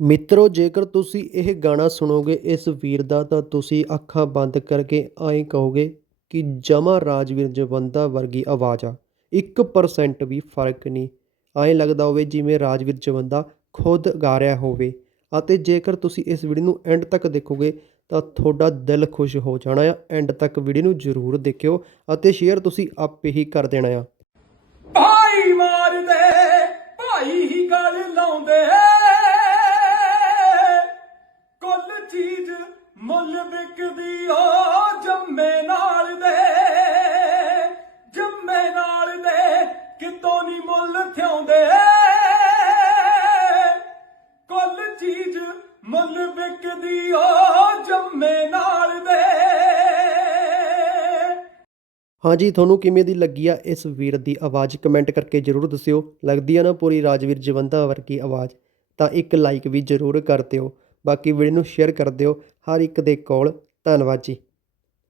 ਮਿੱਤਰੋ, ਜੇਕਰ ਤੁਸੀਂ ਇਹ ਗਾਣਾ ਸੁਣੋਗੇ, ਇਸ ਵੀਰ ਦਾ, ਤਾਂ ਤੁਸੀਂ ਅੱਖਾਂ ਬੰਦ ਕਰਕੇ ਐਂ ਕਹੋਗੇ ਕਿ ਜਮਾ ਰਾਜਵੀਰ ਜਵੰਦਾ ਵਰਗੀ ਆਵਾਜ਼ ਆ। 1% ਵੀ ਫ਼ਰਕ ਨਹੀਂ। ਐਂ ਲੱਗਦਾ ਹੋਵੇ ਜਿਵੇਂ ਰਾਜਵੀਰ ਜਵੰਦਾ ਖੁਦ ਗਾ ਰਿਹਾ ਹੋਵੇ। ਅਤੇ ਜੇਕਰ ਤੁਸੀਂ ਇਸ ਵੀਡੀਓ ਨੂੰ ਐਂਡ ਤੱਕ ਦੇਖੋਗੇ, ਤਾਂ ਤੁਹਾਡਾ ਦਿਲ ਖੁਸ਼ ਹੋ ਜਾਣਾ ਆ। ਐਂਡ ਤੱਕ ਵੀਡੀਓ ਨੂੰ ਜ਼ਰੂਰ ਦੇਖਿਓ ਅਤੇ ਸ਼ੇਅਰ ਤੁਸੀਂ ਆਪੇ ਹੀ ਕਰ ਦੇਣਾ ਆ। ਭਾਈ ਮਾਰਦੇ, ਭਾਈ ਹੀ ਗਲ ਲਾਉਂਦੇ। ਚੀਜ਼ ਮੁੱਲ ਵਿਕਦੀ ਓ ਜੰਮੇ ਨਾਲ ਦੇ, ਜੰਮੇ ਨਾਲ ਦੇ ਕਿਤੋਂ ਨਹੀਂ ਮੁੱਲ ਥਿਆਉਂਦੇ ਕੁੱਲ ਚੀਜ਼ ਮੁੱਲ ਵਿਕਦੀ ਓ ਜੰਮੇ ਨਾਲ ਦੇ। ਹਾਂਜੀ, ਤੁਹਾਨੂੰ ਕਿਵੇਂ ਦੀ ਲੱਗੀ ਆ ਇਸ ਵੀਰ ਦੀ ਆਵਾਜ਼? ਕਮੈਂਟ ਕਰਕੇ ਜਰੂਰ ਦੱਸਿਓ। ਲੱਗਦੀ ਆ ਨਾ ਪੂਰੀ ਰਾਜਵੀਰ ਜਵੰਦਾ ਵਰਗੀ ਆਵਾਜ਼, ਤਾਂ ਇੱਕ ਲਾਈਕ ਵੀ ਜਰੂਰ ਕਰ ਦਿਓ। ਬਾਕੀ ਵੀਡੀਓ ਨੂੰ ਸ਼ੇਅਰ ਕਰ ਦਿਓ। ਹਰ ਇੱਕ ਦੇ ਕੋਲ। ਧੰਨਵਾਦ ਜੀ।